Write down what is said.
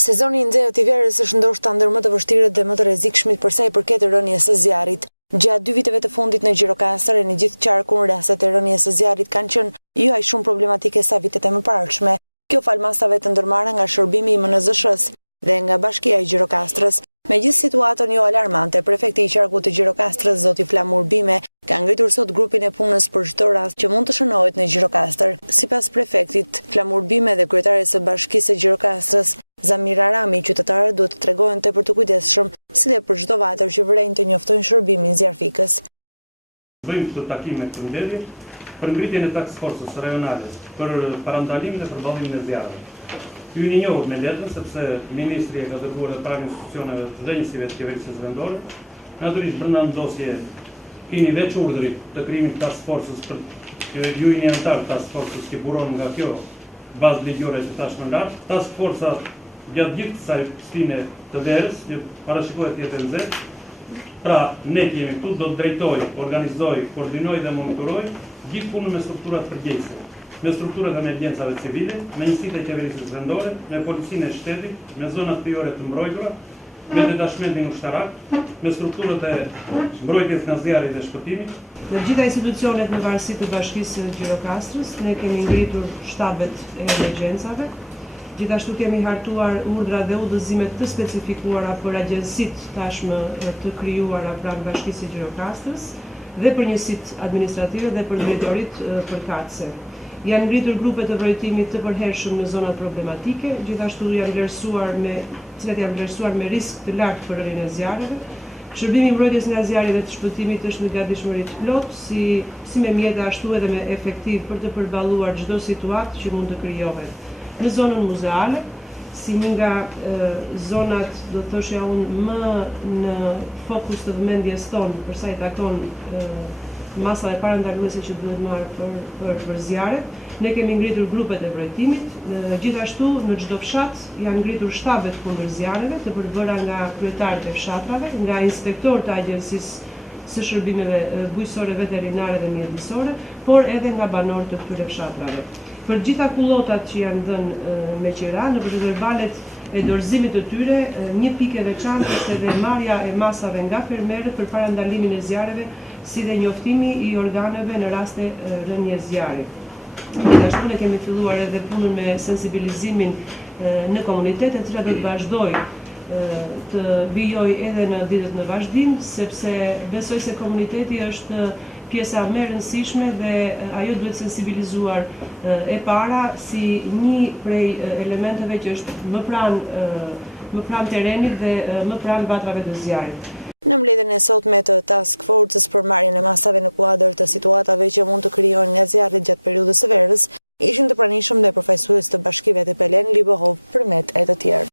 Sezoni i nxehtë i verës është ndoshta ndër më të vështirët dhe më të rrezikshmit për sa i përket rënies së zjarrit. Gjatë 2 viteve të fundit në Gjirokastër e në gjithë qarkun rastet e rënies së zjarrit kanë qenë jo aq shumë problematike sa vitet e mëparshme. Kjo fal masave të ndërmarra nga shërbimi i MNZ-s dhe nga Bashkia e Gjirokastrës. Me gjithë situatën jo alarmante, prefekti i qarkut të Gjirokastrës, zoti Flamur Bime, ka ngritur sot grupin e punës për çdo rast që mund të shënohet në Gjirokastër. Sipas prefektit Flamur Bime dhe kryetares së Bashkisë së Gjirokastrës, Zamira Rami, qytetarët duhet të tregohen tepër të kujdesshëm, si dhe për çdo vatër që vërejnë të njoftojnë shërbimin zjarfikës. Bëjmë këtë takime të mbledhje për ngritjen e task forces rajonale për parandalimin e përballimin e zjarrit. Ju një njohur me letrën sepse ministri e ka dërguar edhe para institucioneve të dhënësive të qeverisë vendore. Natyrisht brenda ndosje keni veç urdhrit të krijimit task forces për ju jeni antar task forces që buron nga kjo bazë ligjore që tashmë lart. Task forca gjatë gjithë kësaj stime të verës, që parashikohet të jetë nxehtë. Pra, ne kemi këtu, do të drejtoj, organizoj, koordinoj dhe monitoroj gjithë punën me strukturat përgjegjëse, me strukturat e emergjencave civile, me njësitë e qeverisë vendore, me policinë e shtetit, me zonat kryore të mbrojtura, me detashmentin ushtarak, me strukturët e mbrojtjes nga zjarri dhe shpëtimit. Në gjitha institucionet në varësi të Bashkisë së Gjirokastrës, ne kemi ngritur shtabet e emergjencave. Gjithashtu kemi hartuar urdhra dhe udhëzimet të specifikuara për agjensitë tashmë të krijuara pranë Bashkisë së Gjirokastrës dhe për njësitë administrative dhe për drejtoritë përkatëse. Janë ngritur grupe të vërejtimit të përhershëm në zonat problematike, gjithashtu cilat janë vlerësuar me risk të lartë për rënien e zjarreve. Shërbimi i mbrojtjes nga zjarri dhe të shpëtimit është në gatishmëri të plotë, si me mjete ashtu edhe me efektiv për të përballuar çdo situatë që mund të krijohet. Në zonën muzeale, si një nga zonat, do të thoshja unë, më në fokus të vëmendjes tonë për sa i takon masave parandaluese që duhet marrë për zjarret, ne kemi ngritur grupet e vërejtimit. Gjithashtu në çdo fshat janë ngritur shtabet kundër zjarreve, të përbëra nga kryetarët e fshatrave, nga inspektorët e Agjencisë së Shërbimeve Bujqësore, Veterinare dhe Mjedisore, por edhe nga banorët të këtyre fshatrave. Për gjitha kullotat që janë dhënë me qira, në procedurit e dorëzimit të tyre, një pikë e veçantë është edhe marrja e masave nga fermerët për parandalimin e zjarreve, si dhe njoftimi i organeve në raste rënie zjarri. Gjithashtu ne kemi filluar edhe punën me sensibilizimin në komunitet, e cila do të vazhdojë të vijojë edhe në ditët në vazhdim, sepse besoj se komuniteti është pjesa më e rëndësishme dhe ajo duhet sensibilizuar e para si një prej elementeve që është më pranë terrenit dhe më pranë vatrave të zjarrit. Në mbledhjen e sotme të Task Forces për marrjen e masave në kuadër të situatave që mund të krijohen nga zjarri gjatë periudhës së verës, ishin të pranishëm dhe përfaqësues të bashkive të Pelen, Libohov, Përmet e të tjerë.